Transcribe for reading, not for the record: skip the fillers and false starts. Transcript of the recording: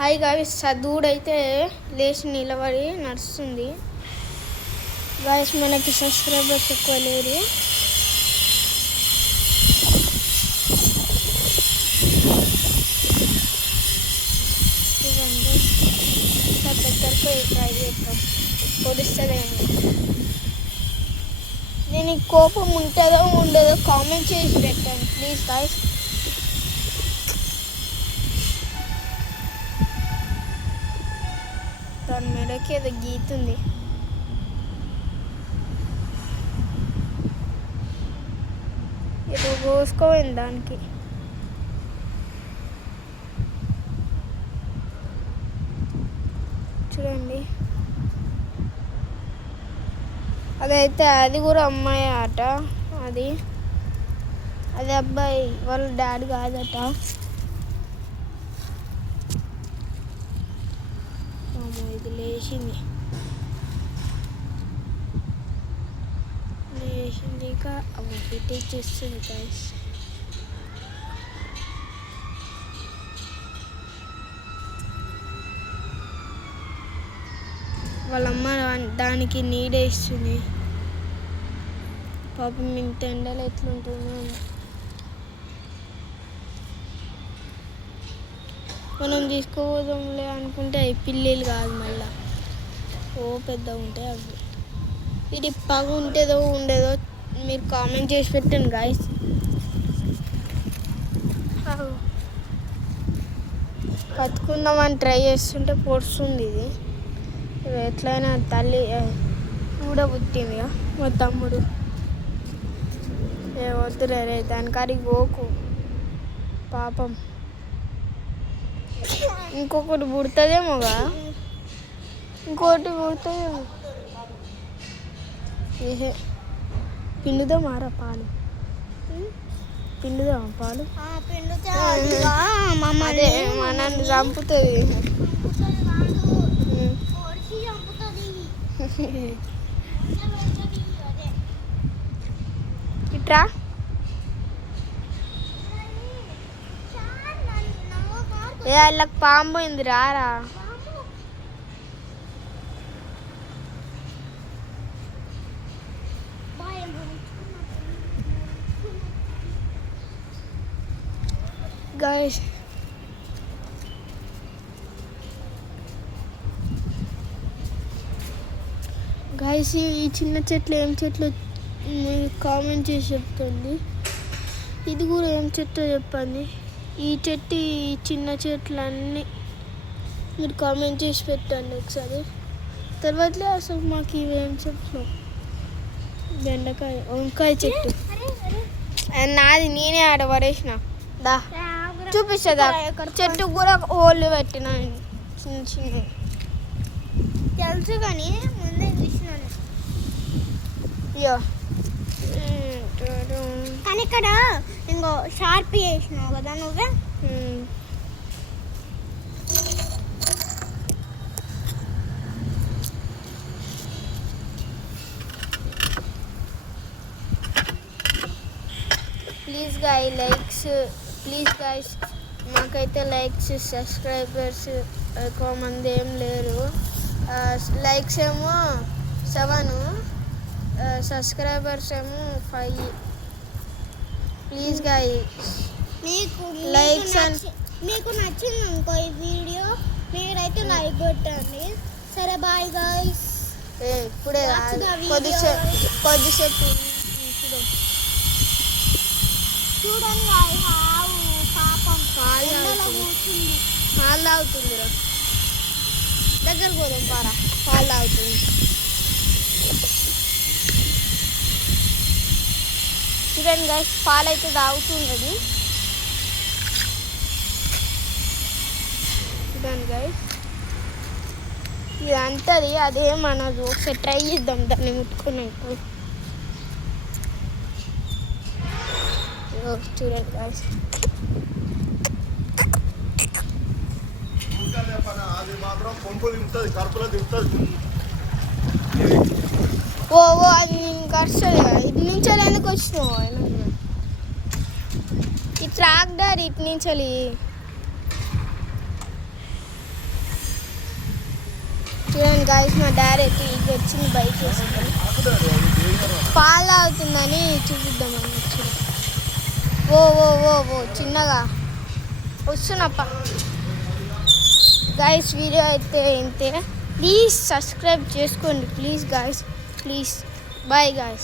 Hi guys, చదువుడైతే లేచి నిలబడి నడుస్తుంది. గాయస్ మనకి సబ్స్క్రైబర్స్ ఎక్కువ లేరు. దగ్గరకు ట్రై చేద్దాం, పొడుస్తుందేమో. దీనికి కోపం ఉంటుందో ఉండదో కామెంట్ చేసి పెట్టండి ప్లీజ్ గాయస్. దాని మెడకి ఏదో గీతుంది. ఏదో కోసుకోపోయింది దానికి. చూడండి, అదైతే అది కూడా అమ్మాయి ఆట. అది అబ్బాయి వాళ్ళ డాడీ కాదట. ఇది లేచింది ఇక హిట్ చేస్తుంది గైస్. వాళ్ళమ్మ దానికి నీడే ఇస్తుంది. పాపం ఇంత ఎండలు ఎట్లుంటుందో. మనం తీసుకోపోదాంలే అనుకుంటే అవి పిల్లలు కాదు, మళ్ళా ఓ పెద్ద ఉంటాయి అవి. ఇది పగ ఉంటుందో ఉండదో మీరు కామెంట్ చేసి పెట్టండి గాయస్. కత్తుకుందామని ట్రై చేస్తుంటే పొడుస్తుంది. ఇది ఎట్లయినా తల్లి కూడా పుట్టింది. మా తమ్ముడు వద్దురే రే దానికాడికి పోకు పాపం. ఇంకొకటి పుడుతుందేమోగా, ఇంకోటి పుడుతుందేమో. ఏహే పిండుదామారా పాలు, పిండుదామా పాలు. అదే నన్ను చంపుతుంది. ఇట్రా వాళ్ళకి పాము పోయింది, రారా. గైస్ గైస్ ఈ చిన్న చెట్లు ఏం చెట్లు కామెంట్ చేసి చెప్తుంది. ఇది కూడా ఏం చెట్టు చెప్పండి. ఈ చెట్టు ఈ చిన్న చెట్లు అన్నీ మీరు కామెంట్ చేసి పెట్టండి ఒకసారి. తర్వాతలే అసలు మాకు ఇవేం చెట్లు. బెండకాయ, వంకాయ చెట్టు నాది, నేనే ఆడ పడేసిన. దా చూపిస్తుందా చెట్టు కూడా ఓళ్ళు పెట్టిన చిన్న చిన్న తెలుసు కానీ ముందే చూసినాను. అయ్యో కానీ ఇక్కడ ఇంకో షార్ప్ చేసినావు కదా నువ్వే. ప్లీజ్ గైస్ మాకైతే లైక్స్ సబ్స్క్రైబర్స్ ఎక్కువ మంది ఏం లేరు. లైక్స్ ఏమో 7, సబ్స్క్రైబర్స్ ఏమో 5. ప్లీజ్ గైస్ లైక్స్ మీకు నచ్చింది అనుకో ఈ వీడియో, మీరైతే లైక్ కొట్టండి. సరే బాయ్ గైస్. ఇప్పుడే కొద్దిసేపు చూడండి. పాపం పాలు తాగుతుంది. దగ్గర పోదాం పారా, పాలు తాగుతుంది. చూడండి గైస్, పాలు అయితే తాగుతున్నది. చూడండి గైస్, ఇది అంటది అదేమనదు. ఒకసారి ట్రై చేద్దాం దాన్ని ముట్టుకున్నాక. చూడండి గైస్, ఓ అది నేను కష్టం. ఇటు నుంచి ఎందుకు వచ్చినావు? ఈ ట్రాక్టర్ ఇటు నుంచి గాయస్ మా డాడీ అయితే ఇది వచ్చింది బైక్ వేసుకొని పాలు అవుతుందని చూపిద్దామని వచ్చి ఓ ఓ ఓ ఓ చిన్నగా వస్తున్నప్ప గాయస్ వీడియో అయితే ఇంతే ప్లీజ్ సబ్స్క్రైబ్ చేసుకోండి please guys please bye guys